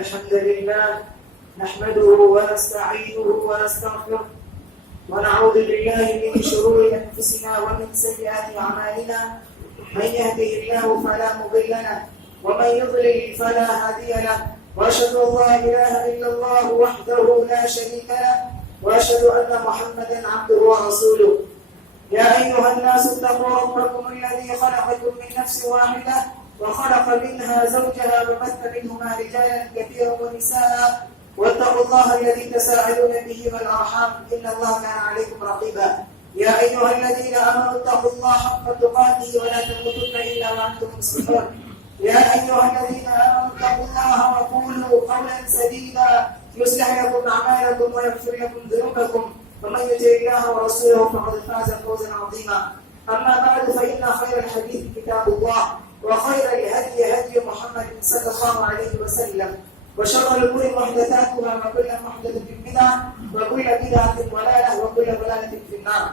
الحمد لله نحمده ونستعينه ونستغفره ونعوذ بالله من شرور أنفسنا ومن سيئات أعمالنا من يهده الله فلا مضل له ومن يضلل فلا هادي له وأشهد أن لا إله إلا الله وحده لا شريك له وأشهد أن محمدا عبده ورسوله يا أيها الناس اتقوا ربكم الذي خلقكم من نفس واحدة وخلق منها زوجها وبث منهما رجالا كثيرا ونساء واتقوا الله الذي تساءلون به والأرحام إن الله كان عليكم رقيبا يا أيها الذين آمنوا اتقوا الله حق تقاته ولا تموتن إلا وأنتم مسلمون يا أيها الذين آمنوا اتقوا الله وقولوا قولا سديدا يصلح لكم أعمالكم ويغفر لكم ذنوبكم ومن يطع الله ورسوله فقد فاز فوزا عظيما أما بعد فإن خير الحديث كتاب الله وخير الهدي هدي محمد صلى الله عليه وسلم وشر الأمور محدثاتها وكل محدثة بدعة وكل بدعة ضلالة وكل ضلالة في النار.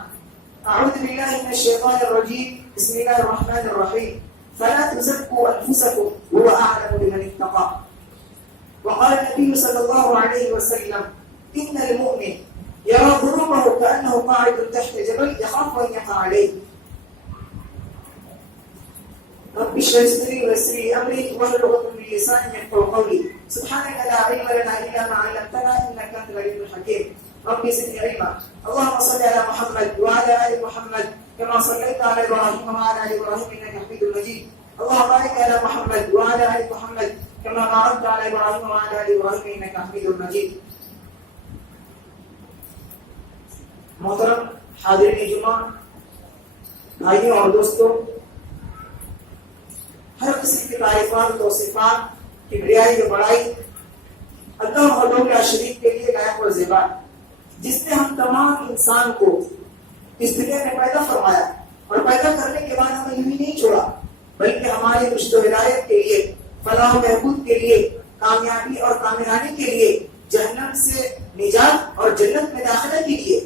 أعوذ بالله من الشيطان الرجيم. بسم الله الرحمن الرحيم. فلا تزكوا أنفسكم هو أعلم بمن اتقى. وقال النبي صلى الله عليه وسلم إن المؤمن يرى ذنوبه كأنه قاعد تحت جبل يخاف أن يقع عليه. رب اشرح لي صدري ويسر لي امري واحلل عقدة من لساني يفقهوا قولي سبحانك لا علم لنا الا ما علمتنا انك انت العليم الحكيم رب زدني علما. اللهم صل على محمد وعلى ال محمد كما صليت على ابراهيم وعلى ال ابراهيم انك حميد مجيد. اللهم بارك على محمد وعلى ال محمد كما باركت على ابراهيم وعلى ال ابراهيم انك حميد مجيد. محترم حاضرین جمعہ، بھائیوں اور دوستوں، ہر قسم کی تعریفات و توصیفات کبریائی و بڑائی اللہ وحدہ لا شریک کے لیے لائق و زیبا، جس نے ہم تمام انسان کو اس دنیا میں پیدا فرمایا اور پیدا کرنے کے بعد ہمیں یوں ہی نہیں چھوڑا، بلکہ ہماری رشد و ہدایت کے لیے، فلاح و بہبود کے لیے، کامیابی اور کامیابی کے لیے، جہنم سے نجات اور جنت میں داخلہ کے لیے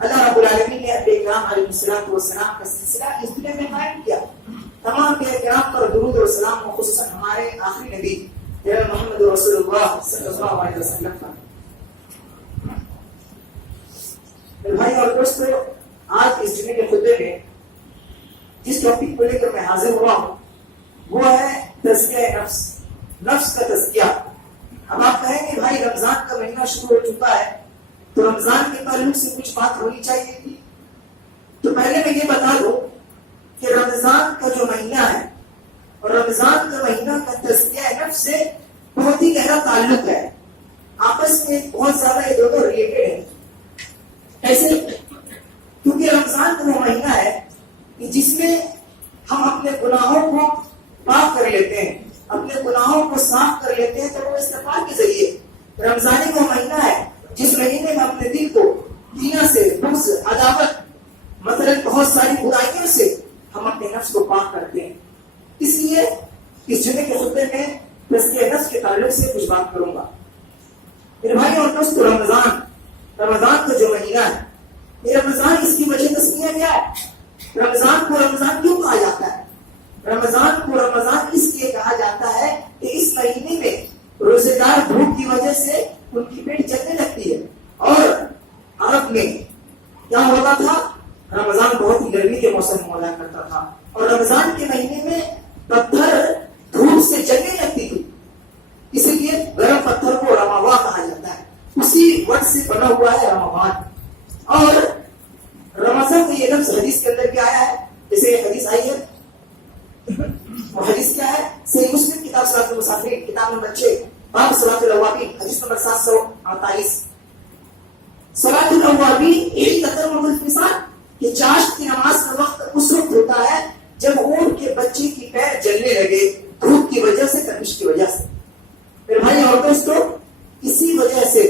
اللہ رب العالمین نے اپنے کرام علیہ الصلوۃ والسلام کا سلسلہ اس دنیا میں قائم کیا. تمام کرام پر درود اور سلام، خصوصاً ہمارے آخری نبی محمد رسول اللہ صلی اللہ علیہ وسلم پر. بھائی اور دوستو، آج اس جمعے کے خطبے میں جس ٹاپک کو لے کر میں حاضر ہوا ہوں وہ ہے تزکیہ نفس، نفس کا تزکیہ. اب آپ کہیں گے بھائی رمضان کا مہینہ شروع ہو چکا ہے تو رمضان کے تعلق سے کچھ بات ہونی چاہیے تھی. تو پہلے میں یہ بتا دوں کہ رمضان کا جو مہینہ ہے اور رمضان کا مہینہ کا تزکیہ نفس سے بہت ہی گہرا تعلق ہے، آپس میں بہت زیادہ یہ دونوں ریلیٹڈ ہیں. ایسے کیونکہ رمضان کا وہ مہینہ ہے کہ جس میں ہم اپنے گناہوں کو پاک کر لیتے ہیں، اپنے گناہوں کو صاف کر لیتے ہیں تو وہ استغفار کے ذریعے. رمضان کا وہ مہینہ ہے جس مہینے میں اپنے دل کو کینہ سے، بغض، عداوت، مثلا بہت ساری برائیوں سے ہم اپنے نفس کو پاک کرتے ہیں. اس لیے اس جمعے کے خطبے میں تزکیہ نفس کے تعلق سے کچھ بات کروں گا. میرے بھائی اور دوستو، رمضان کا جو مہینہ ہے، یہ رمضان اس کی وجہ تسمیہ کیا ہے؟ رمضان کو رمضان کیوں کہا جاتا ہے؟ رمضان کو رمضان اس لیے کہا جاتا ہے کہ اس مہینے میں روزے دار بھوک کی وجہ سے ان کی پیٹ جلنے لگتی ہے. اور عرب میں کیا ہوتا تھا؟ رمضان بہت ہی گرمی کے موسم میں ہوا کرتا تھا اور رمضان کے مہینے میں پتھر دھوپ سے جلنے لگتی تھی، اسی لیے گرم پتھر کو رموا کہا جاتا ہے. اسی وقت سے بنا ہوا ہے رمضان. اور رمضان کا یہ لفظ حدیث کے اندر کیا آیا ہے؟ جیسے یہ حدیث آئی ہے، وہ حدیث کیا ہے؟ صحیح مسلم کتاب صلاۃ المسافرین، کتاب نمبر 6، باب صلاۃ الاوابین، حدیث نمبر 748. صلاۃ الاوابین یہی تتم الفصال کہ چاشت کی نماز کا وقت اس وقت ہوتا ہے جب اونٹ کے بچے کی پیر جلنے لگے دھوپ کی وجہ سے، تپش کی وجہ سے. پھر بھائی اور دوستو، اسی وجہ سے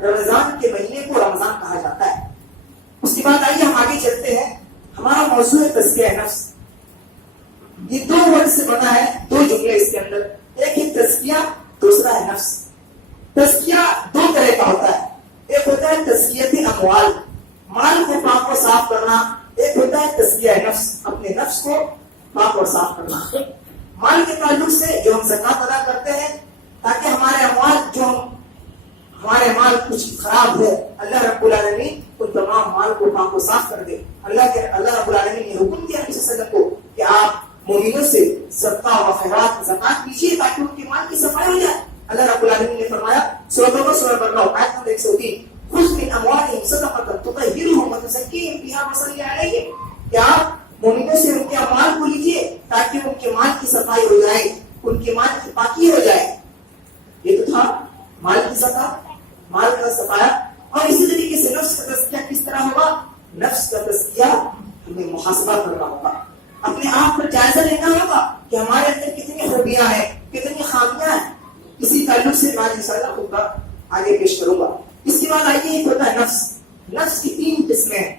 رمضان کے مہینے کو رمضان کہا جاتا ہے. اس کے بعد آئیے ہم آگے چلتے ہیں. ہمارا موضوع ہے تزکیہ نفس. یہ دو ورڈ سے بنا ہے، دو جملے اس کے اندر، ایک ہے تزکیہ، دوسرا ہے نفس. تزکیہ دو طرح کا ہوتا ہے، ایک ہوتا ہے تزکیت اموال، مال کو پاک اور صاف کرنا، ایک ہوتا ہے تزکیہ نفس، اپنے نفس کو پاک اور صاف کرنا. مال کے تعلق سے جو ہم زکات ادا کرتے ہیں تاکہ ہمارے اموال، جو ہمارے مال کچھ خراب ہے، اللہ رب العالمین ان تمام مال کو پاک و صاف کر دے. اللہ رب العالمین نے حکم دیا نبی صلی اللہ علیہ وسلم کو کہ آپ مومنوں سے صدقہ و خیرات زکات لیجیے تاکہ ان کے مال کی صفائی ہو جائے. اللہ رب العالمین نے فرمایا سورۃ توبہ سورہ بقرہ آیت نمبر 103، خذ من اموالهم صدقۃ تطہرهم وتزکیہم بہا وصلی علیہم، کہ آپ مومنوں سے ان کے اموال کو لیجیے تاکہ ان کے مال کی صفائی ہو جائے، ان کے مال کی پاکی ہو جائے. یہ تو تھا مال کی زکات، مال کا صفایا. اور اسی طریقے سے نفس کا تزکیہ کس طرح ہوگا؟ نفس کا تزکیہ ہمیں محاسبہ کرنا ہوگا، اپنے آپ پر جائزہ لینا ہوگا کہ ہمارے اندر کتنی خوبیاں ہیں، کتنی خامیاں ہیں. اسی تعلق سے میں انشاءاللہ خطبہ آگے پیش کروں گا. اس کے بعد آئیے ایک ہوتا ہے نفس. نفس کی 3 قسمیں ہیں.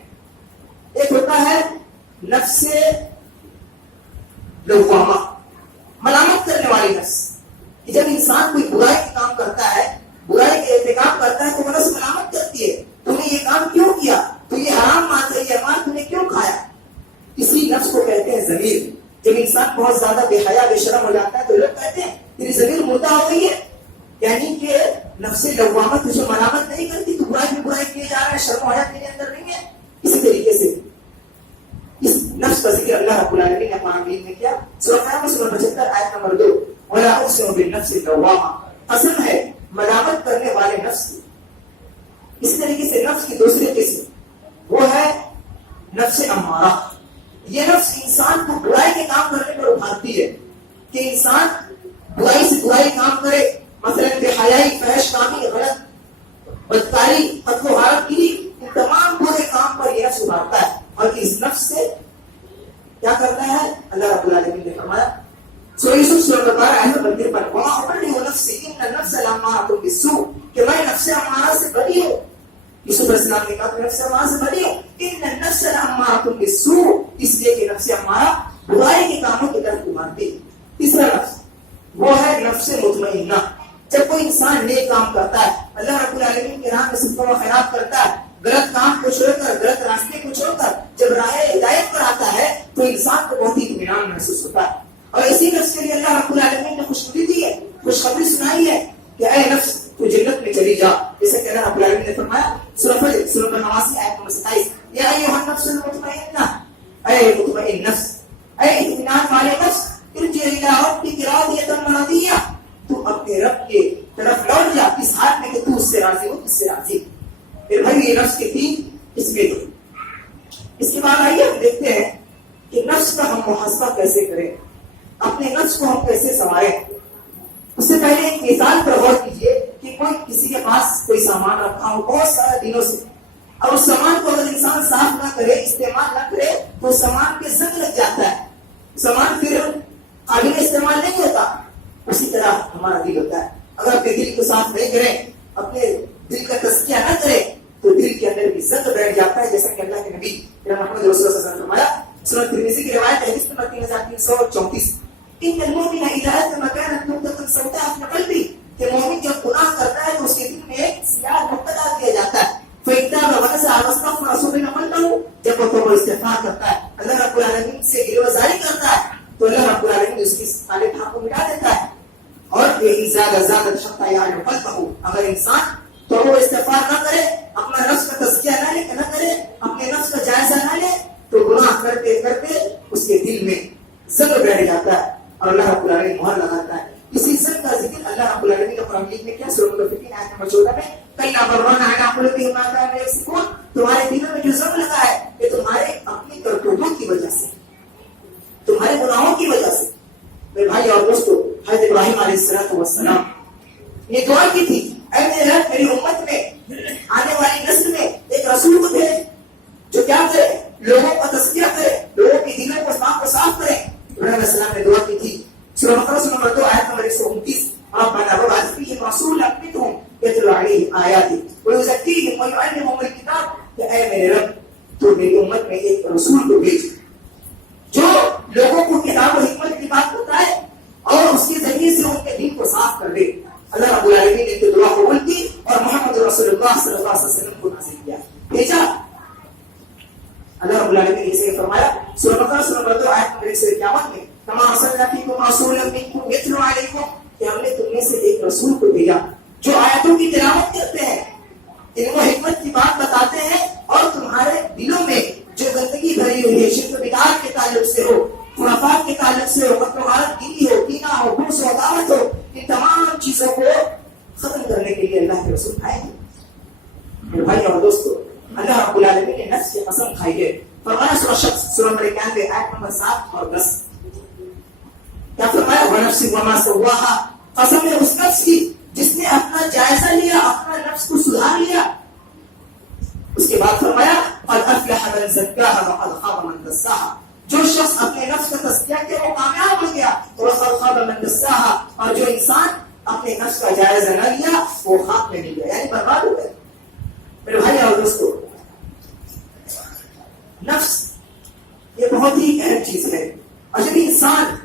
ایک ہوتا ہے نفس لوامہ، ملامت کرنے والی نفس، کہ جب انسان کوئی برائی کا کام کرتا ہے، برائی کا ارتکاب کرتا ہے تو وہ نفس ملامت کرتی ہے، تو نے یہ کام کیوں کیا، تو یہ حرام مال ہے، یہ مال تم نے کیوں کھایا. اسی نفس کو کہتے ہیں ضمیر. جب انسان بہت زیادہ بے حیا بے شرم ہو جاتا ہے تو لوگ کہتے ہیں تیری ضمیر مردہ ہو گئی ہے، یعنی کہ نفس لوامہ تجھے ملامت نہیں کرتی، تو برائی میں برائی کیے جا رہا ہے، شرم و حیا تیرے اندر نہیں ہے. اسی طریقے سے اس نفس کا ذکر اللہ رب العالمین نے قرآن میں کیا. سورہ قیامت سورہ 75 آیت نمبر 2، وَلَا أُقْسِمُ بِالنَّفْسِ اللَّوَّامَةِ، قسم ہے ملامت کرنے والے نفس کی. اس طریقے سے نفس کی دوسری قسم وہ ہے نفس امارہ. یہ نفس انسان کو برائی کے کام کرنے پر ابھارتی ہے. کہ انسان برائی سے برائی کام کرے، مثلاً بے حیائی، فحش کامی، غلط بدکاری، قتل و غارت گیری، ان تمام برے کام پر یہ نفس ابھارتا ہے، اور اس نفس سے کیا کرتا ہے؟ اللہ رب العالمین نے فرمایا سورہ یوسف سورہ 12 آیت نمبر 53 وما ابرئ نفسی ان النفس لامارۃ بالسوء، کہ میں نفس امارہ سے بری ہوں. یوسف علیہ السلام نے کہا نفس امارہ سے بری ہوں، ان النفس لامارۃ بالسوء، اس لیے کہ نفس امارہ برائی کے کاموں کی طرف ابھارتی ہے. تیسرا نفس وہ ہے نفس مطمئنہ. جب کوئی انسان نیک کام کرتا ہے، اللہ رب العالمین کے راہ میں صدقہ و خیرات کرتا ہے، غلط کام کو چھوڑ کر، غلط راستے کو چھوڑ کر جب راہ ہدایت پر آتا ہے تو انسان کو بہت ہی اطمینان محسوس ہوتا ہے. اور اسی نفس کے لیے اللہ رب العالمین نے خوشخبری دی ہے، خوشخبری سنائی ہے کہ اے نفس تو جنت میں چلی جا، جیسے کہ اللہ رب العالمین نے فرمایا سورہ فجر سورہ 89 آیت نمبر 27 یا ایھا النفس المطمئنہ، اے مطمئن نفس، اے اطمینان والے نفس، ارجع الی ربک راضیۃ مرضیہ، تو اپنے رب کے طرف لوٹ جا اس حال میں کہ تو اس سے راضی ہو، اس سے راضی. پھر بھائی یہ نفس کے تین قسمیں دو. اس کے بعد آئیے ہم دیکھتے ہیں کہ نفس کا ہم محاسبہ کیسے کریں، اپنے نفس کو ہم کیسے سنواریں. اس سے پہلے ایک مثال پر غور کیجیے کہ کوئی کسی کے پاس کوئی سامان رکھا ہو بہت سارے دنوں سے، اور اس سامان کو اگر انسان صاف نہ کرے، استعمال نہ کرے تو سامان پہ زنگ لگ جاتا ہے، سامان پھر قابل استعمال نہیں ہوتا. اسی طرح ہمارا دل ہوتا ہے، اگر اپنے دل کو صاف نہیں کریں، اپنے دل کا تزکیہ نہ کرے تو دل کے اندر بھی زنگ بیٹھ جاتا ہے، جیسا کہ اللہ کے نبی محمد رسول اللہ صلی اللہ علیہ وسلم نے فرمایا سنن ترمذی کی روایت ہے حدیث نمبر 3334 ان المؤمن اذا اثم كانت نقطة سوداء في قلبه، کہ مومن جب گناہ کرتا ہے تو اس کے دل میں ایک سیاہ نقطہ ڈال دیا جاتا ہے. فإذا ونزع واستغفر رسول قلبه، جب وہ توبہ استغفار کرتا ہے، اللہ رب العالمین سے گریبانزاری کرتا ہے تو اللہ رب العالمین اس کی سارے گناہ کو مٹا دیتا ہے. اور یہ زیادہ شقہ یعلم قلبه، اگر انسان توبہ استغفار نہ کرے، اپنا نفس کا تزکیہ نہ کرے، اپنے نفس کا جائزہ نہ لے تو گناہ کرتے کرتے اس کے دل میں زنگ بیٹھ جاتا ہے اور اللہ رب العالمین مہر لگاتا ہے. اسی زنگ کا ذکر اللہ رب العالمین نے قرآن مجید میں کیا سورۃ المطففین آیت نمبر 14 میں کلا بران علی قلوبہم ما كانوا یکسبون، تمہارے دلوں میں جو زنگ لگا ہے یہ تمہارے اپنی کرتوتوں کی وجہ سے، تمہارے گناہوں کی وجہ سے. میرے بھائی اور دوستو، حضرت ابراہیم علیہ السلام نے دعا کی تھی اے میرے رب میری امت میں آنے والی نسل میں ایک رسول کو بھیج جو کیا کرے، لوگوں کا تزکیہ کرے، لوگوں کے دلوں کو صاف کرے. ابراہیم علیہ السلام نے دعا کی تھی سورہ بقرہ سورہ نمبر 2 آیت نمبر 129 ربنا وابعث فیہم رسولا منہم یتلو علیہم آیاتک ویزکیہم ویعلمہم الکتاب، کہ اے میرے رب تو میری امت میں ایک رسول کو بھیج جو لوگوں کو کتاب و حکمت کی بات بتائے اور اس کے ذریعے سے ان کے دل کو صاف کر دے. اللہ رب العالمین نے تو دعا قبول کی اور محمد رسول اللہ صلی اللہ علیہ وسلم کو نازل کیا، بھیجا. اللہ رب العالمین نے اسے فرمایا سورہ بقرہ سورہ نمبر 2 آیت نمبر 151 میں کما ارسلنا فیکم رسولا منکم یتلو علیکم، کہ ہم نے تم میں سے ایک رسول کو بھیجا جو آیاتوں کی تلاوت کرتے ہیں، علم و حکمت کی بات بتاتے ہیں، اور تمہارے دلوں میں جو گندگی بھری ہوئی ہے، شرک و بدعت کے تعلق سے ہو، خرافات کے تعلق سے ہو، قتل و غارت گیری ہو، کینہ ہو، بغض و عداوت ہو، ان تمام چیزوں کو ختم کرنے کے لیے اللہ کے رسول آئے ہیں. میرے بھائی اور دوستو، اللہ رب العالمین نے نفس کی قسم کھائی ہے. فرمایا سورہ شمس سورہ نمبر 91 آیت نمبر 7 اور 10 کیا فرمایا وَنَفْسٍ وَمَا سَوَّاهَا، قسم ہے اس نفس کی جس نے اپنا جائزہ لیا، اپنا نفس کو سدھار لیا. اس کے بعد فرمایا قَدْ أَفْلَحَ مَنْ زَكَّاهَا وَقَدْ خَابَ مَنْ دَسَّاهَا، جو شخص اپنے نفس کا تزکیہ کیا وہ کامیاب ہو گیا، وَقَدْ خَابَ مَنْ دَسَّاهَا، اور جو انسان اپنے نفس کا جائزہ نہ لیا وہ خاک میں مل گیا، یعنی برباد ہو گیا. میرے بھائی اور دوستو، نفس یہ بہت ہی اہم چیز ہے، اور جب انسان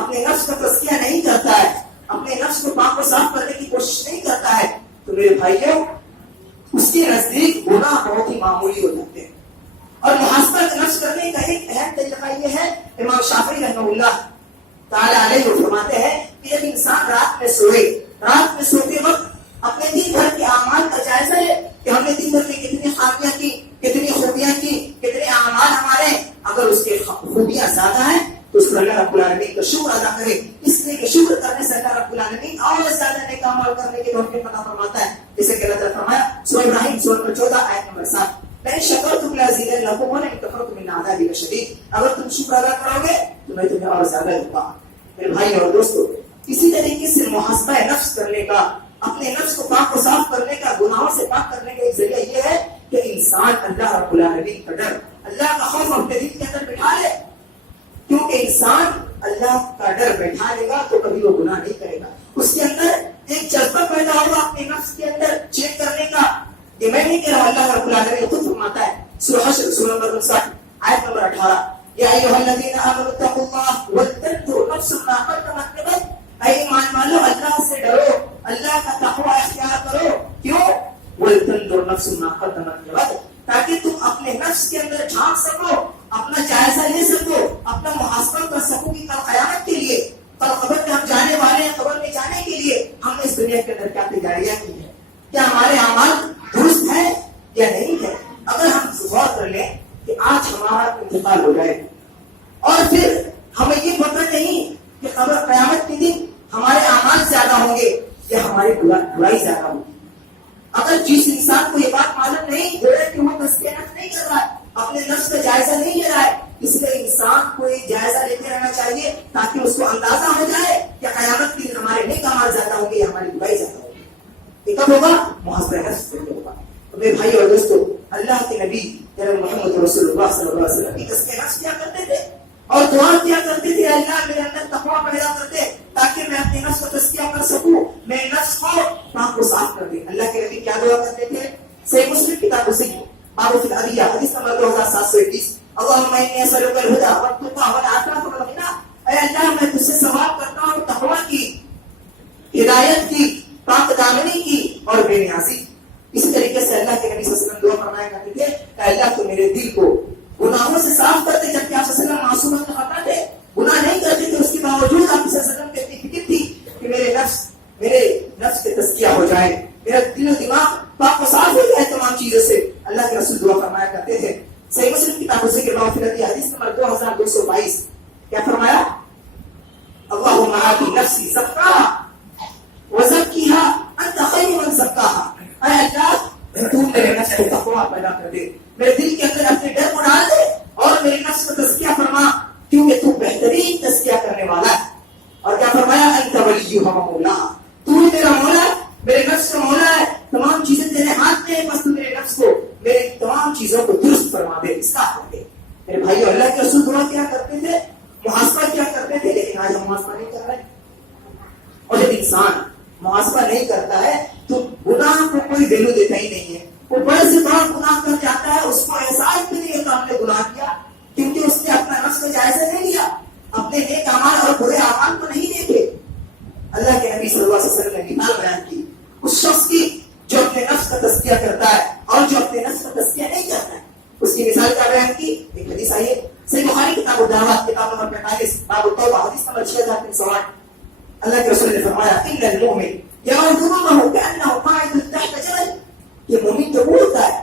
اپنے نفس کا تزکیہ نہیں کرتا ہے، اپنے نفس کو پاک و صاف کرنے کی کوشش نہیں کرتا ہے تو میرے بھائیوں اس کے نزدیک گناہ بہت ہی معمولی ہو جاتے ہیں. اور محاسبہ نفس کرنے کا ایک اہم طریقہ یہ ہے، امام شافعی رحمہ اللہ تعالی علیہ وہ فرماتے ہیں کہ جب انسان رات میں سوتے وقت اپنے دن بھر کے اعمال کا جائزہ لے کہ ہم نے دن بھر میں کتنی خامیاں کی، کتنی خوبیاں کی، کتنے اعمال ہمارے، اگر اس کے خوبیاں زیادہ ہیں تو اس پر اللہ رب العالمین کا شکر ادا کرے، اس لیے کہ شکر کرنے سے اللہ رب العالمین اور زیادہ نیک اعمال کرنے کی توفیق عطا فرماتا ہے. جیسے کہ اللہ تعالیٰ فرمایا سورہ ابراہیم سورہ نمبر 14 آیت نمبر 7 لئن شکرتم لأزیدنکم ولئن کفرتم ان عذابی لشدید، اگر تم شکر ادا کرو گے تو میں تمہیں اور زیادہ دوں گا. میرے بھائی اور دوستو، اسی طریقے سے محاسبہ نفس کرنے کا، اپنے نفس کو پاک و صاف کرنے کا، گناہوں سے پاک کرنے کا ایک ذریعہ یہ ہے کہ انسان اللہ رب العالمین کا ڈر، اللہ کا خوف اپنے دل کے اندر بٹھا لے. کیونکہ انسان اللہ کا ڈر بیٹھا لے گا تو کبھی وہ گناہ نہیں کرے گا. اس کے اندر ایک جذبہ پیدا ہوگا اپنے نفس کے اندر چیک کرنے کا کہ میں نہیں کہہ رہا، اللہ رب العالمین خود فرماتا ہے سورہ حشر سورہ نمبر 59 آیت نمبر 18، یا ایھا الذین آمنوا اتقوا اللہ ولتنظر نفس ما قدمت لغد. اے ایمان والو، اللہ سے ڈرو، اللہ کا تقوی اختیار کرو. کیوں؟ ولتنظر نفس ما قدمت لغد، تاکہ تم اپنے نفس کے اندر جھانک سکو، اپنا جائزہ لے سکو، اپنا محاسبہ کر سکو کہ کل قیامت کے لیے، کل قبر میں ہم جانے والے ہیں، قبر میں جانے کے لیے ہم نے اس دنیا کے اندر کیا تیاریاں کی ہیں، کیا ہمارے اعمال درست ہیں یا نہیں ہے. اگر ہم غور کر لیں کہ آج ہمارا انتقال ہو جائے اور پھر ہمیں یہ پتہ نہیں کہ قبر قیامت کے دن ہمارے اعمال زیادہ ہوں گے یا ہماری برائی زیادہ ہوگی. اگر جس انسان کو یہ بات معلوم نہیں ہو رہا کہ وہ تزکیہ نفس نہیں کر رہا ہے، اپنے نفس کا جائزہ نہیں لے رہا ہے، اس لیے انسان کو یہ جائزہ لیتے رہنا چاہیے تاکہ اس کو اندازہ ہو جائے کہ قیامت کے دن ہمارے نیک اعمال زیادہ ہوں گے یا ہماری برائی زیادہ ہوگی. یہ کب ہوگا؟ محاسبہ نفس سے ہوگا. میرے بھائی اور دوستو، اللہ کے نبی جناب محمد رسول اللہ صلی اللہ علیہ وسلم کی تزکیہ نفس کیا کرتے تھے اور دعا کیا کرتے تھے، اللہ میرے اندر تقویٰ پیدا کر دے تاکہ میں اپنے نفس کو تزکیہ کر سکوں، میرے نفس کو پاک و صاف کر دے. اللہ کے نبی کیا دعا کرتے تھے؟ صحیح مسلم کتاب صحیح باب فی الادیہ حدیث نمبر 2721، اللهم انی اسألک الہدی والتقی والعفاف والغنی. اے اللہ، میں تجھ سے سوال کرتا ہوں تقویٰ کی، ہدایت کی، پاک دامنی کی اور بے نیازی. اسی طریقے سے اللہ کے نبی صلی اللہ علیہ وسلم دعا فرمایا کرتے تھے کہ اللہ تو میرے دل کو گناہوں سے صاف کرتے، جبکہ آپ صلی اللہ علیہ وسلم معصوم خطا تھے، گناہ نہیں کرتے تھے، اس کے باوجود آپ صلی اللہ علیہ وسلم کی اتنی فکر تھی کہ میرے نفس کے تزکیہ ہو جائے، میرا دل و دماغ پاک و صاف ہو جائے تمام چیزوں سے. اللہ کے رسول دعا فرمایا کرتے تھے. صحیح مسلم کتاب ذکر باب فی الادیہ حدیث نمبر 2222، کیا فرمایا؟ اللهم آتی نفسی زکاها وزکیها انت خیر من زکاها. اے اللہ، تو میرے نفس کو تقویٰ پیدا کر دے، میرے دل کے اندر اپنے ڈر کو ڈال دے اور میرے نفس کو تزکیہ فرما، کیونکہ تو بہترین تزکیہ کرنے والا ہے. اور کیا فرمایا؟ انت ولیھا و مولاھا، تو ہی میرا مولا ہے، میرے نفس کا مولا ہے، تمام چیزیں تیرے ہاتھ میں ہیں، بس تو میرے نفس کو، میرے تمام چیزوں کو درست فرما دے، اصلاح کر دے. میرے بھائی، اللہ کے رسول دعا کیا کرتے تھے، محاسبہ کیا کرتے تھے، لیکن آج ہم محاسبہ نہیں کر رہے. اور جب انسان محاسبہ نہیں کرتا ہے تو گناہ کو کوئی ویلو دیتا ہی نہیں ہے. وہ بڑے سے بڑا گناہ کر جاتا ہے، اس کو احساس بھی نہیں ہوتا ہم نے گناہ کیا، کیونکہ اس نے اپنا نفس کا جائزہ نہیں لیا، اپنے نیک اعمال اور برے اعمال کو نہیں دیکھے. اللہ کے نبی صلی اللہ علیہ وسلم نے مثال بیان کی اس شخص کی جو اپنے نفس کا تزکیہ کرتا ہے اور جو اپنے نفس کا تزکیہ نہیں کرتا ہے. اس کی مثال کیا بیان کی؟ ایک حدیث آئی ہے صحیح بخاری کتاب الدعوات کتاب نمبر 45 باب التوبہ حدیث نمبر 6308. اللہ کے رسول نے فرمایا ان المؤمن یعظمه كانه قاعد تحت جبل. یہ مومن تو وہ ہوتا ہے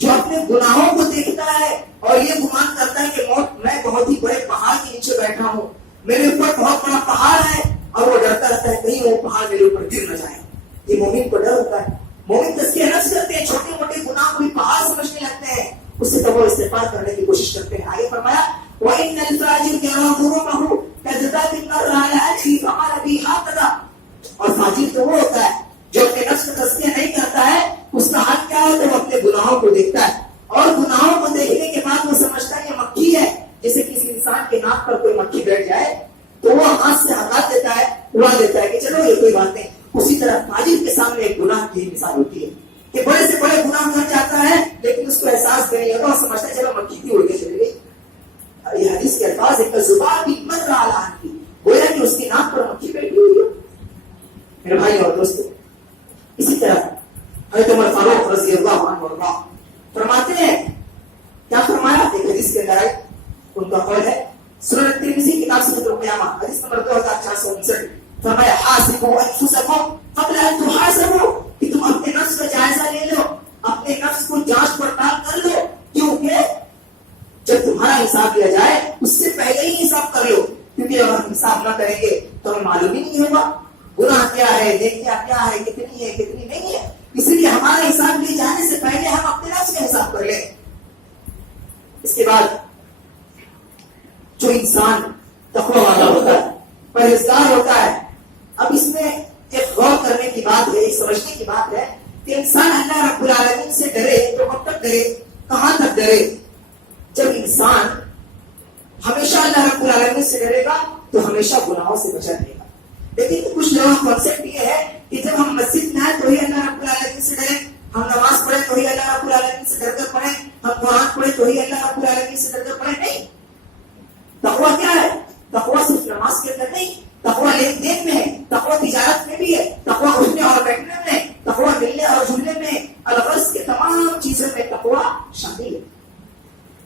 جو اپنے گناہوں کو دیکھتا ہے اور یہ گمان کرتا ہے کہ میں بہت ہی بڑے پہاڑ کے نیچے بیٹھا ہوں، میرے اوپر بہت بڑا پہاڑ ہے، اور وہ ڈرتا رہتا ہے کہیں وہ پہاڑ میرے اوپر گر نہ جائے. یہ مومن کو ڈر ہوتا ہے. مومن تزکیہ نفس کرتے ہیں، چھوٹے موٹے گناہ کو بھی پہاڑ سمجھنے لگتے ہیں، اس سے توبہ استغفار کرنے کی کوشش کرتے ہیں. آگے فرمایا وَإِنَّ الْفَاجِرَ يَنظُرُهُ كَذِبَاتِ النَّارِ عَلَى أَجْلِهِ فَقَالَ بِهِ هَكَذَا. اور فاجر تو وہ ہوتا ہے جو اپنے نفس کا تزکیہ نہیں کرتا ہے، اس کا حال کیا ہوتا ہے؟ وہ اپنے گناہوں کو دیکھتا ہے اور گناہوں کو دیکھنے کے بعد وہ سمجھتا ہے یہ مکھی ہے. جیسے کسی انسان کے ناک پر کوئی مکھی بیٹھ جائے تو وہ ہاتھ سے ہٹا دیتا ہے، اڑا دیتا ہے کہ چلو یہ کوئی بات نہیں. اسی طرح فاجر کے سامنے ایک گناہ کی مثال ہوتی ہے کہ بڑے سے بڑے گناہ کر جاتا ہے لیکن اس کو احساس نہیں ہوتا اور سمجھتا ہے چلو مکھی کی اڑ کے چلے گئی. یہ حدیث کے الفاظ ایک زبان بھی مر رہا کی گویا کہ اس کی ناک پر مکھی بیٹھی ہوئی ہے. میرے بھائی اور دوستو، اسی طرح حضرت عمر فاروق رضی اللہ عنہ فرماتے ہیں، کیا فرمایا؟ ایک حدیث کے اندر آئی، ان کا قول ہے سنن ترمذی کتاب صفۃ القیامہ حدیث نمبر 2459، فرمایا حاسبوا انفسکم قبل ان تحاسبوا، کہ تم اپنے نفس کا جائزہ لے لو، اپنے نفس کو جانچ پڑتال کر لو، کیونکہ جب تمہارا حساب لیا جائے اس سے پہلے ہی حساب کر لو، کیونکہ اگر ہم حساب نہ کریں گے تو ہمیں معلوم ہی نہیں ہوگا گناہ کیا ہے، نیکیاں کیا ہے، کتنی ہے کتنی نہیں ہے. اس لیے ہمارا حساب لیے جانے سے پہلے ہم اپنے نفس کا حساب کر لیں. اس کے بعد جو انسان تقوی والا ہوتا ہے پرہیزگار ہوتا ہے. اب اس میں ایک غور کرنے کی بات ہے، ایک سمجھنے کی بات ہے کہ انسان اللہ رب العالمین سے ڈرے تو کب تک ڈرے، کہاں تک ڈرے؟ جب انسان ہمیشہ اللہ رب العالمین سے ڈرے گا تو ہمیشہ گناہوں سے بچا رہے گا. لیکن کچھ لوگوں کا کانسیپٹ یہ ہے کہ جب ہم مسجد میں آئے تو ہی اللہ رب العالمین سے ڈریں، ہم نماز پڑھیں تو ہی اللہ رب العالمین سے ڈر کر پڑھیں، ہم قرآن پڑھیں تو ہی اللہ رب العالمین سے ڈر کر پڑھیں. نہیں، تقویٰ کیا ہے؟ تقویٰ صرف نماز کے اندر نہیں، تقویٰ لین دین میں ہے، تقویٰ تجارت میں بھی ہے، تقویٰ اٹھنے اور بیٹھنے میں، تقویٰ ملنے اور جلنے میں، الغرض کے تمام چیزوں میں تقویٰ شامل ہے.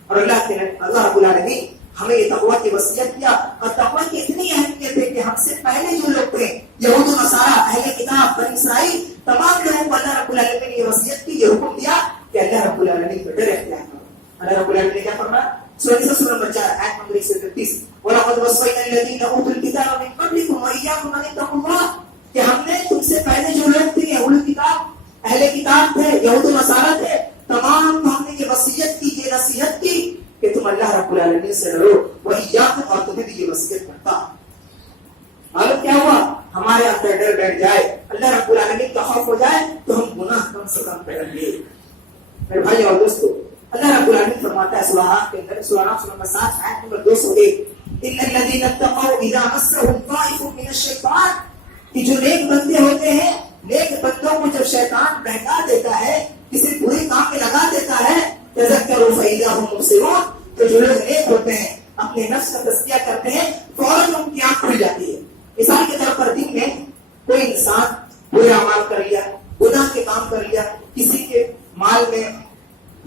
اور اللہ رب العالمین ہمیں یہ تقویٰ کی وصیت کیا. اور تقویٰ کی اتنی اہمیت ہے کہ ہم سے پہلے جو لوگ تھے، یہود و نصارہ، اہل کتاب، بنی اسرائیل، تمام لوگوں کو اللہ رب العالمین نے یہ وصیت کی، یہ حکم دیا کہ اللہ رب العالمین کو ڈر اختیار کرو. اللہ رب العالمین نے کیا فرمایا؟ سورہ نمبر 4 آیت نمبر 133، وَلَقَدْ وَصَّيْنَا الَّذِينَ أُوتُوا الْكِتَابَ مِن قَبْلِكُمْ وَإِيَّاكُمْ أَنِ اتَّقُوا اللَّهَ، کہ ہم نے تم سے پہلے جو لوگ تھے، یہود کتاب، اہل کتاب تھے، یہود و نصارہ تھے، تمام کو ہم نے یہ وصیت کی، یہ نصیحت کی کہ تم اللہ رب العالمین سے ڈرو. وَإِيَّاكُمْ، اور تمہیں بھی یہ وصیت کرتا. معلوم کیا ہوا؟ ہمارے اندر ڈر بیٹھ جائے، اللہ رب العالمین کا خوف ہو جائے تو ہم گناہ کم سے کم کریں گے. میرے بھائی اور دوستو، اللہ رب العالمین فرماتا ہے سورہ آراف کے اندر، سورہ آراف نمبر 7 آیت نمبر 201، ان الذین اتقوا اذا مسهم طائف من الشیطان، کہ جو نیک بندے ہوتے ہیں، نیک بندوں کو جب شیطان بہکا دیتا ہے، کسی برے کام میں لگا دیتا ہے، تذکروا فاذا هم مبصرون، تو جو لوگ نیک ہوتے ہیں، اپنے نفس کا تزکیہ کرتے ہیں، فوراً ان کی آنکھ کھل جاتی ہے. مثال کے طور پر دن میں کوئی انسان برے اعمال کر لیا، گناہ کے کام کر لیا، کسی کے مال میں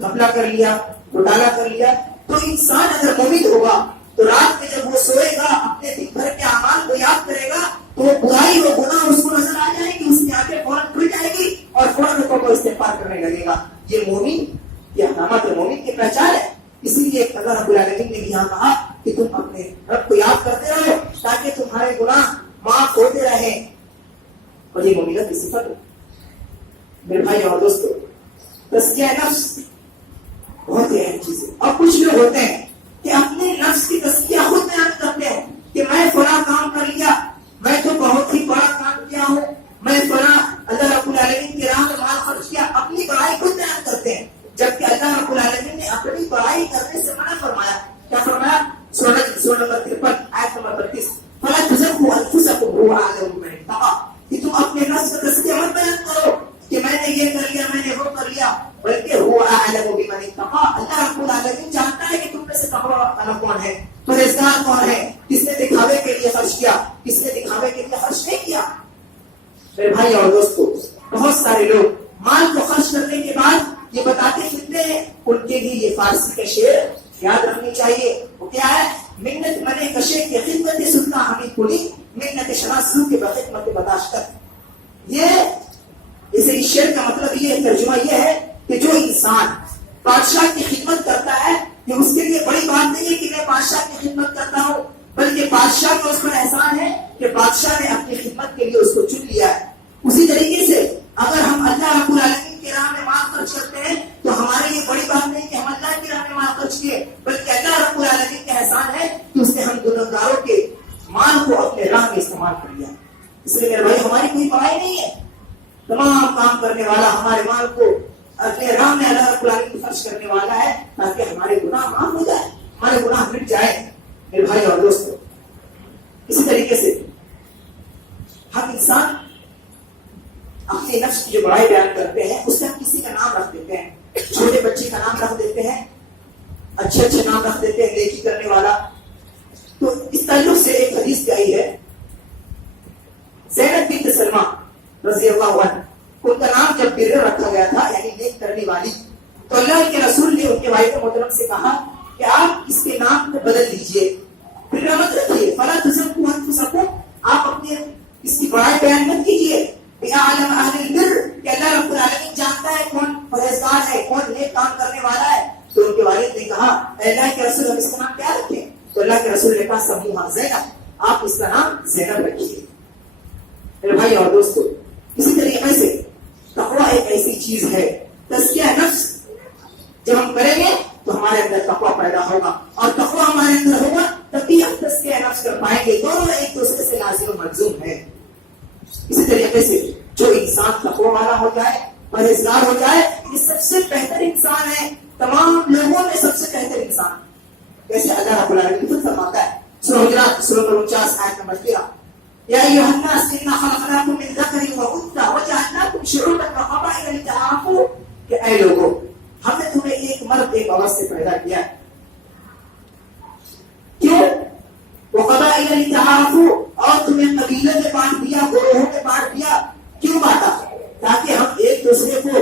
گھپلہ کر لیا، گھوٹالا کر لیا، تو انسان اگر مومن ہوگا تو رات میں جب وہ سوئے گا، اپنے دن بھر کے اعمال کو یاد کرے گا تو وہ برائی و گناہ اس کو نظر آ جائے گی، اس کی آنکھیں فوراً کھل جائے گی اور فوراً کو استغفار کرنے لگے گا. یہ مومن، یہ علامت مومن کی پہچان ہے. اسی لیے اللہ رب العالمین نے یہاں کہا کہ تم اپنے رب کو یاد کرتے رہو تاکہ تمہارے گناہ معاف ہوتے رہیں، اور یہ مومنیت کی صفت ہے. میرے بھائی اور دوستو، تزکیہ نفس بہت ہی اہم چیز ہے. اور کچھ لوگ ہوتے ہیں کہ اپنے نفس کی تزکیہ خود بیان کرتے ہیں کہ میں فلاں کام کر لیا، میں تو بہت ہی بڑا کام کیا ہوں، میں فلاں اللہ رب العالمین کی راہ میں مال خرچ کیا، اپنی بڑائی خود بیان کرتے ہیں. جبکہ اللہ رب العالمین نے اپنی بڑائی کرنے سے منع فرمایا. کیا فرمایا؟ سورہ نمبر 53 آیت نمبر 32، فَلَا تُزَكُّوا أَنفُسَكُمْ هُوَ أَعْلَمُ بِمَنِ اتَّقَىٰ، کہ تم اپنے نفس کا تزکیہ مت بیان کرو کہ میں نے یہ کر لیا، میں نے وہ کر لیا، بلکہ هُوَ أَعْلَمُ بِمَنِ اتَّقَىٰ، اللہ رب العالمین جانتا ہے کہ تم میں سے تقویٰ والا کون ہے، پرہیزگار کون ہے، کس نے دکھاوے کے لیے خرچ کیا، کس نے دکھاوے کے لیے خرچ نہیں کیا. میرے بھائی اور دوستو، بہت سارے لوگ مال کو خرچ کرنے کے بعد یہ بتاتے پھرتے ہیں. ان کے لیے یہ فارسی کا شعر یاد رکھنی چاہیے. وہ کیا ہے؟ منت منے کشے کی خدمت سننا ہمیں کھلی، منت شناسو کے بخدمت بداشت. یہ اس شعر کا مطلب یہ ترجمہ یہ ہے کہ جو انسان بادشاہ کی خدمت کرتا ہے، یہ اس کے لیے بڑی بات نہیں ہے کہ میں بادشاہ کی خدمت کرتا ہوں، بلکہ بادشاہ کا اس پر احسان ہے کہ بادشاہ نے اپنی خدمت کے لیے اس کو چن لیا ہے. اسی طریقے سے اگر ہم اللہ رب العالمین کی راہ میں مال خرچ کرتے ہیں تو ہمارے لیے بڑی بات نہیں کہ ہم اللہ کی راہ میں مال خرچ کیے، بلکہ اللہ رب العالمین کا احسان ہے کہ اس نے ہم گنہگاروں کے مال کو اپنے راہ میں استعمال کر لیا. اس لیے میرے بھائی، ہماری کوئی بڑائی نہیں ہے، تمام کام کرنے والا ہمارے مال کو اپنے راہ میں اللہ رب العالمین خرچ کرنے والا ہے تاکہ ہمارے گناہ معاف ہو جائے، ہمارے گناہ مٹ جائے. میرے بھائی اور دوستو، اسی طریقے سے ہم انسان اپنے نفس کی جو بڑائی بیان کرتے ہیں اس سے ہم کسی کا نام رکھ دیتے ہیں، چھوٹے بچے کا نام رکھ دیتے ہیں، اچھے اچھے نام رکھ دیتے ہیں، نیکی کرنے والا. تو اس تعلق سے ایک حدیث آئی ہے، زینب بنت سلمہ رضی اللہ عنہ، ان کا نام جب بر رکھا گیا تھا، یعنی نیک کرنے والی، تو اللہ کے رسول نے ان کے والد محترم سے کہا کہ آپ اس کے نام کو بدل دیجئے، بر مت رکھیے، فلا تزکوا انفسکم، آپ اپنے اس کی بڑائی بیان مت کیجیے. بِأَعْلَمَ أَهْلِ الْبِرِّ، کہ اللہ رب العالمین جانتا ہے کون پرہیزگار ہے، کون نیک کام کرنے والا ہے. تو ان کے والد نے کہا اے اللہ کے رسول، ہم اس کا نام کیا رکھیں؟ تو اللہ کے رسول نے کہا سموہا زینب، آپ اس کا نام زینب رکھیے. میرے بھائی اور دوستو، اسی طریقے سے تقویٰ ایک ایسی چیز ہے، تزکیہ نفس جب ہم کریں گے تو ہمارے اندر تقویٰ پیدا ہوگا، اور تقویٰ ہمارے اندر ہوگا تبھی ہم تزکیہ نفس کر پائیں گے. دونوں ایک دوسرے سے لازم و ملزوم ہے. اسی طریقے سے جو انسان تقوی والا ہو جائے, پرہیزگار ہو جائے, یہ سب سے بہتر انسان ہے, تمام لوگوں میں سب سے بہتر انسان. جیسے اللہ رب العالمین خود فرماتا ہے سورہ حجرات سورہ 49 آیت نمبر 13, یا ایھا الناس انا خلقناکم من ذکر و انثی وجعلناکم شعوبا وقبائل لتعارفوا, کہ اے لوگوں ہم نے تمہیں ایک مرد ایک عورت سے پیدا کیا ہے. کیوں؟ وقبائل لتعارفوا, اور تمہیں قبیلے میں بانٹ دیا, گروہوں میں بانٹ دیا. کیوں بانٹا؟ تاکہ ہم ایک دوسرے کو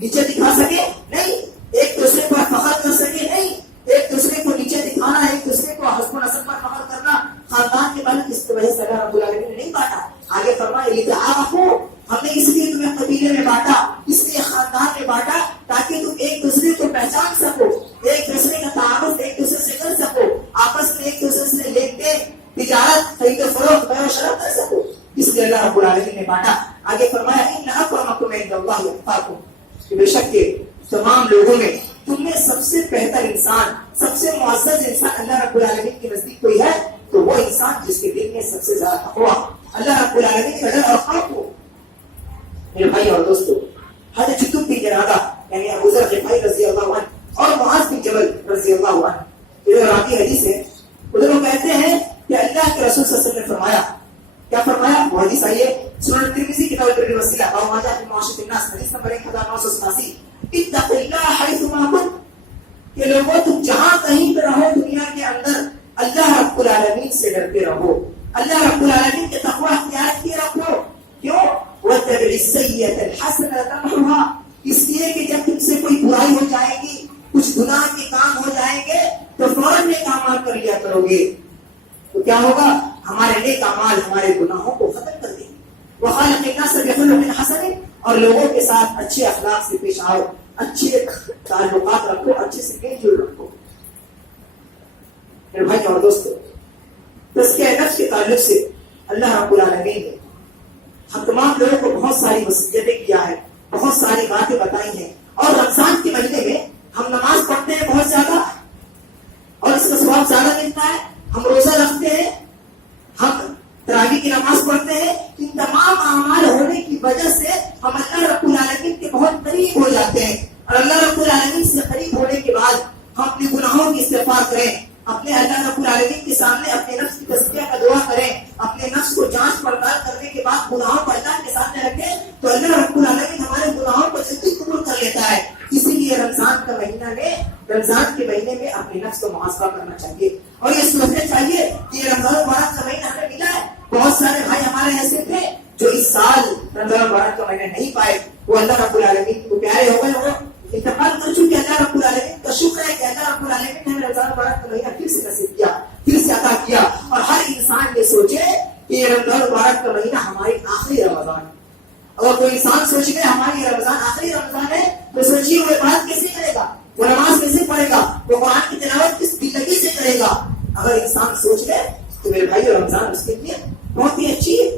نیچے دکھا سکے نہیں, ایک دوسرے پر فخر کر سکے نہیں, ایک دوسرے کو نیچے دکھانا, ایک دوسرے کو حسب و نسب پر فخر کرنا, خاندان کے بارے اس وجہ سے اللہ رب العالمین نے نہیں بانٹا. آگے فرمایا لتعارفوا, ہم نے اس لیے تمہیں قبیلے میں بانٹا, اس لیے خاندان میں بانٹا تاکہ تم ایک دوسرے کو پہچان سکو, ایک دوسرے کا تعارف ایک دوسرے سے کر سکو, آپس میں ایک دوسرے سے لین دین, تجارت, خرید و فروخت, بیع و شراء کر سکو. اس لیے اللہ رب العالمین نے بانٹا. آگے فرمایا ان اکرمکم عند اللہ اتقاکم, کہ بے شک کہ تمام لوگوں میں تم میں سب سے بہتر انسان, سب سے معزز انسان اللہ رب العالمین کے نزدیک کوئی ہے تو وہ انسان جس کے دل میں سب سے زیادہ تقوی اللہ رب العالمین کا ڈر اور خوف ہو. میرے بھائی اور دوستو, حضرت جندب بن جنادہ یعنی ابو ذر غفاری رضی اللہ عنہ اور معاذ بن جبل رضی اللہ عنہ, یہ راوی حدیث ہے, ادھر وہ کہتے ہیں کہ اللہ کے رسول صلی اللہ علیہ وسلم نے فرمایا, کیا فرمایا؟ وہ حدیث آئی ہے سنن ترمذی کتاب البر والصلہ باب ما جاء فی معاشرۃ الناس حدیث نمبر 1987. اتقوا اللہ حیث ما کنتم, کہ لوگوں تم جہاں کہیں پہ رہو دنیا کے اندر اللہ رب العالمین سے ڈرتے رہو, اللہ رب العالمین کے تقوی اختیار کیے رکھو. کیوں؟ وَاتَّبِعِ السَّيِّئَةَ الْحَسَنَةَ تَمْحُهَا, اس لیے کہ جب تم سے کوئی برائی ہو جائے گی, کچھ گناہ کے کام ہو جائیں گے تو فوراً نیک اعمال کر لیا کرو گے, تو کیا ہوگا؟ ہمارے نیک اعمال ہمارے گناہوں کو ختم کر دیں گے. وَخَالِقِ النَّاسَ بِخُلُقٍ حَسَنٍ, اور لوگوں کے ساتھ اچھے اخلاق سے پیش آؤ, اچھے تعلقات رکھو, اچھے سے میل جول رکھو. میرے بھائی اور دوستو, تزکیہ نفس کے تعلق سے اللہ رب العالمین نے ہم تمام لوگوں کو بہت ساری وصیتیں کیا ہے, بہت ساری باتیں بتائی ہیں. اور رمضان کے مہینے میں ہم نماز پڑھتے ہیں بہت زیادہ اور اس کا ثواب زیادہ ملتا ہے, ہم روزہ رکھتے ہیں, ہم تراویح کی نماز پڑھتے ہیں. ان تمام اعمال ہونے کی وجہ سے ہم اللہ رب العالمین کے بہت قریب ہو جاتے ہیں, اور اللہ رب العالمین سے قریب ہونے کے بعد ہم اپنے گناہوں کی استغفار کریں, اپنے اللہ رب العالمین کے سامنے اپنے نفس کی تزکیہ کا دعا کریں, اپنے نفس کو جانچ پڑتال کرنے کے بعد گناہوں کو اللہ کے سامنے رکھیں, تو اللہ رب العالمین ہمارے گناہوں کو جلدی قبول کر لیتا ہے. اسی لیے رمضان کے مہینے میں اپنے نفس کو محاسبہ کرنا چاہیے, اور یہ سوچنا چاہیے کہ یہ رمضان مبارک کا مہینہ ہمیں ملا ہے. بہت سارے بھائی ہمارے ایسے تھے جو اس سال رمضان مبارک کا مہینہ نہیں پائے, وہ اللہ رب العالمین کو پیارے ہو گئے, وہ انتقال کر چکے. اللہ رب العالمین کا شکر ہے کہ اللہ رب العالمین نے ہمیں رمضان مبارک کا مہینہ پھر سے نصیب کیا, پھر سے عطا کیا. اور ہر انسان یہ سوچے کہ یہ رمضان مبارک کا مہینہ ہماری آخری رمضان ہے. اگر کوئی انسان سوچ لے ہماری رمضان آخری رمضان ہے تو سوچیے وہ عبادت کیسے کرے گا, وہ نماز کیسے پڑھے گا, وہ قرآن کی تلاوت کس دلگی سے کرے گا. اگر انسان سوچ لے تو میرے بھائی رمضان اس کے لیے بہت ہی اچھی ہے.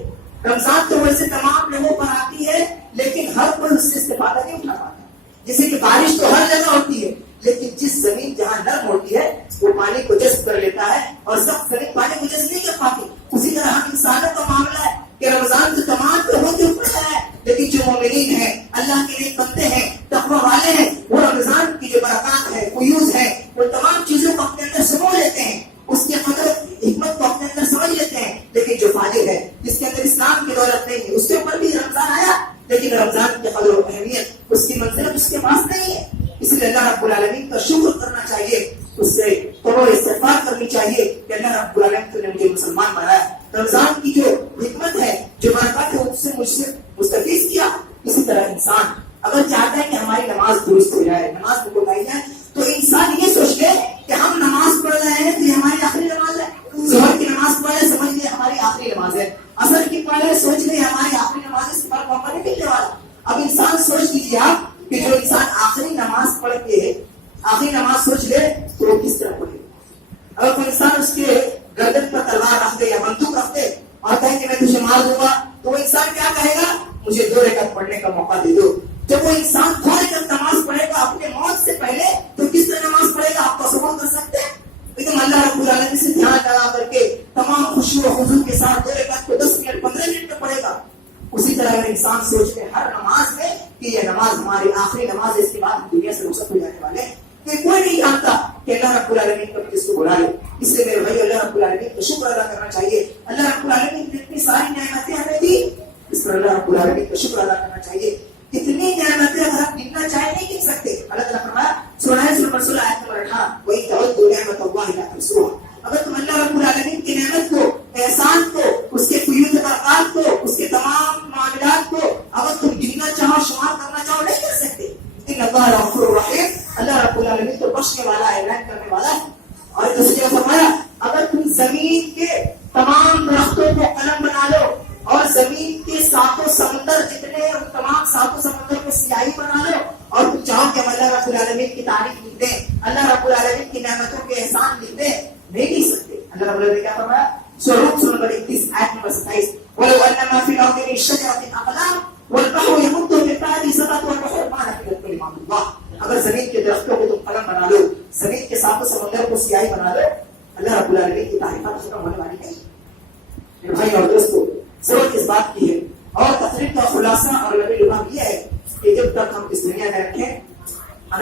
رمضان تو ویسے تمام لوگوں پر آتی ہے, لیکن ہر کوئی اس سے استفادہ نہیں اٹھا پاتا. جیسے کہ بارش تو ہر جگہ ہوتی ہے, لیکن جس زمین جہاں نرم ہوتی ہے وہ پانی کو جذب کر لیتا ہے, اور سخت زمین پانی کو جذب نہیں کر پاتی. اسی طرح ہم انسانوں کا معاملہ ہے کہ رمضان تو تمام لوگوں کے اوپر ہے, لیکن جو مومنین ہیں, اللہ کے نیک بندے ہیں, تقویٰ والے ہیں, وہ رمضان کی جو برکات ہے, فیوز ہے, وہ تمام چیزوں کو اپنے اندر سمو لیتے ہیں, اس کے قدر حکمت کو اپنے اندر سمجھ لیتے ہیں. لیکن جو فاجر ہے, جس کے اندر اسلام کی دولت نہیں ہے, اس کے اوپر بھی رمضان آیا, لیکن رمضان کی قدر و اہمیت, اس کی منزلت اس کے پاس نہیں ہے. اس لیے اللہ رب العالمین کا شکر کرنا چاہیے, اس سے توبہ استغفار کرنی چاہیے کہ اللہ رب العالمین نے مجھے مسلمان بنایا. رمضان کی جو حکمت ہے, جو برکات ہے, اس سے مجھ سے مستفیض کیا. اسی طرح انسان اگر چاہتا ہے کہ ہماری نماز درست ہو جائے, نماز کو بتائی جائے, تو انسان یہ سوچ لے کہ ہم نماز پڑھ رہے ہیں تو یہ ہماری آخری نماز ہے. ظہر کی نماز پڑھ رہے سمجھ لے ہماری آخری نماز ہے, عصر کی پڑھ رہے سوچ لے ہماری آخری نماز ہے, اس کے بعد موقع نہیں ملنے والا. اب انسان سوچ لیجیے آپ کہ جو انسان آخری نماز پڑھ کے آخری نماز سوچ لے تو وہ کس طرح پڑھے. اگر کوئی انسان اس کے گردن پر تلوار رکھ دے یا بندوق رکھ دے اور کہے کہ میں تجھے مار دوں گا, تو وہ انسان کیا کہے گا؟ مجھے 2 رکعت پڑھنے کا موقع دے دو. جب وہ انسان 2 رکعت نماز پڑھے گا اپنے موت سے پہلے, تو کس طرح نماز پڑھے گا آپ تصور کر سکتے ہیں؟ لیکن اللہ رب العالمین سے دھیان لگا کر کے تمام خوشی و خضوع کے ساتھ 2 رکعت کو انسان سوچتے ہیں ہر نماز میں کہ یہ نماز ہماری آخری نماز ہے، اس کے بعد ہم دنیا سے رخصت ہو جانے والے ہیں، کہ کوئی نہیں جانتا کہ اللہ رب العالمین کب کس کو بلا لے. اس لیے میرے بھائی اللہ رب العالمین کا شکر ادا کرنا چاہیے. اللہ رب العالمین نے اتنی ساری نعمتیں ہمیں دی، اس پر اللہ رب العالمین کا شکر ادا کرنا چاہیے. اتنی نعمتیں اگر ہم گننا چاہے نہیں گن سکتے. اللہ تعالیٰ فرمایا سورہ رسول آیت نمبر 18 وَإِن تَعُدُّوا نِعْمَتَ اللَّهِ لَا تُحْصُوهَا. اگر تم اللہ رب العالمین کی نعمت کو، احسان کو، اس کے فیوض برکات کو، اس کے تمام معاملات کو اگر تم گننا چاہو، شمار کرنا چاہو، نہیں کر سکتے. ان اللہ غفور رحیم، اللہ رب العالمین تو بخشنے والا ہے، رحم کرنے والا ہے. اور دوسری فرمایا اگر تم زمین کے تمام درختوں کو قلم بنا لو اور زمین کے ساتوں سمندر جتنے تمام ساتوں سمندر کو سیاہی بنا لو اور تم چاہو کہ ہم اللہ رب العالمین کی تعریف لکھ دیں، اللہ رب العالمین کی نعمتوں کے احسان لکھ دیں، نہیں لکھ سکتے. اللہ رب العالمین کیا فرمایا؟ سورہ نمبر 31 آیت نمبر 27 وَلَوْ أَنَّ مَا فِي الْأَرْضِ مِن شَجَرَةٍ أَقْلَامٌ وَالْبَحْرُ يَمُدُّهُ مِن بَعْدِهِ سَبْعَةُ أَبْحُرٍ مَا نَفِدَتْ كَلِمَاتُ اللَّهِ. اگر زمین کے درختوں کو تم قلم بنا لو، زمین کے ساتوں سمندر کو سیاہی بنا لو، اللہ رب العالمین کی تعریفات ختم ہونے والی نہیں. میرے بھائی اور دوستو، ضرورت اس بات کی ہے اور تقریب کا خلاصہ اور لبی لبام یہ ہے کہ جب تک ہم اس دنیا میں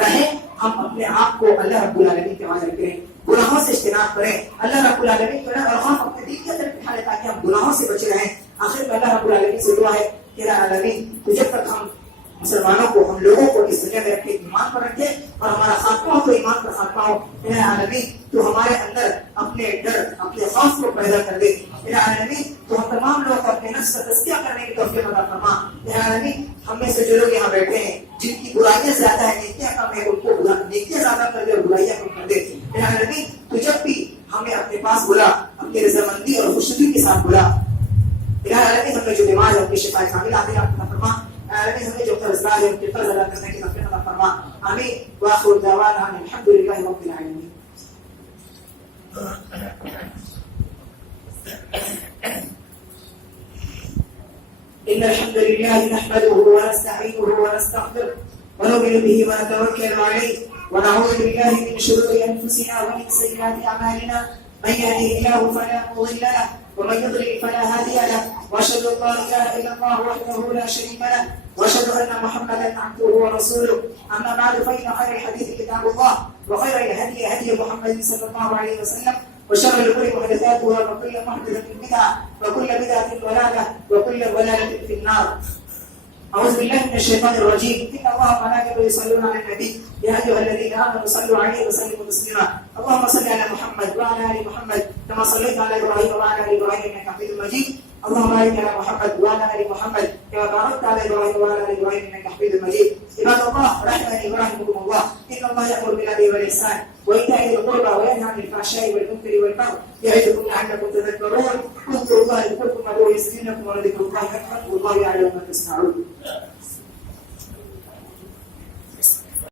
رہیں ہم اپنے آپ کو اللہ رب العالمین کے حوالے کریں، گناہوں سے اجتناب کریں. اللہ رب العالمین کو اور ہم اپنے دین کی طرف اٹھائیں تاکہ ہم گناہوں سے بچے رہیں. آخر میں اللہ رب العالمین سے دعا ہے کہ اللہ العالمین تو جب تک ہم مسلمانوں کو، ہم لوگوں کو اس دنیا میں رکھے، ایمان پر رکھے اور ہمارا خاتمہ ہو تو ایمان پر خاتمہ ہو. اے عالمین تو ہمارے اندر اپنے ڈر، اپنے خوف کو پیدا کر دے. اے عالمین تو ہم تمام لوگ اپنے نفس کا تزکیہ کرنے کی توفیق عطا فرما. اے عالمین ہم میں سے جو لوگ یہاں بیٹھے ہیں جن کی برائیاں زیادہ ہیں، نیکیاں کم ہیں، ان کو نیکیاں زیادہ کر دے اور برائیاں کم کر دے. اے عالمین تو جب بھی ہمیں اپنے پاس بلا، اپنی رضامندی اور خوشنودی کے ساتھ بلا. اے عالمین ہم نے جو بیمار ہے اپنی شفا کامل عطا فرما. آمین. ہمیں جو قرضدار ہیں ان کے قرض ادا کرنے کی توفیق عطا فرما. آمین. وآخر دعوانا الحمد للہ رب العالمین. إن الحمد لله نحمده ونستعينه ونستغفره ونؤمن به ونتوكل عليه ونعوذ بالله من شرور أنفسنا ومن سيئات أعمالنا من يهده الله فلا مضل له ومن يضلل فلا هادي له وأشهد أن لا إله إلا الله وحده لا شريك له وأشهد أن محمدا عبده ورسوله. أما بعد فإن خير الحديث كتاب الله وخير الهدي هدي محمد صلى الله عليه وسلم وشر الأمور محدثاتها وكل محدثة بدعة وكل بدعة ضلالة وكل ضلالة في النار. أعوذ بالله من الشيطان الرجيم. إن الله وملائكته يصلون على النبي يا أيها الذين آمنوا صلوا عليه وسلموا تسليما. اللهم صل على محمد وعلى آل محمد كما صليت على إبراهيم وعلى آل إبراهيم إنك حميد مجيد. اللهم بارك على محمد وعلى آل محمد كما باركت على إبراهيم وعلى آل إبراهيم إنك حميد مجيد. عباد الله رحمني ورحمكم الله. إن الله يأمر بالعدل والإحسان وإيتاء ذي القربى وينهى عن الفحشاء والمنكر والبغي يعظكم لعلكم تذكرون. اذكروا الله يذكركم وادعوه يستجب لكم ولذكر الله أكبر والله يعلم ما تصنعون.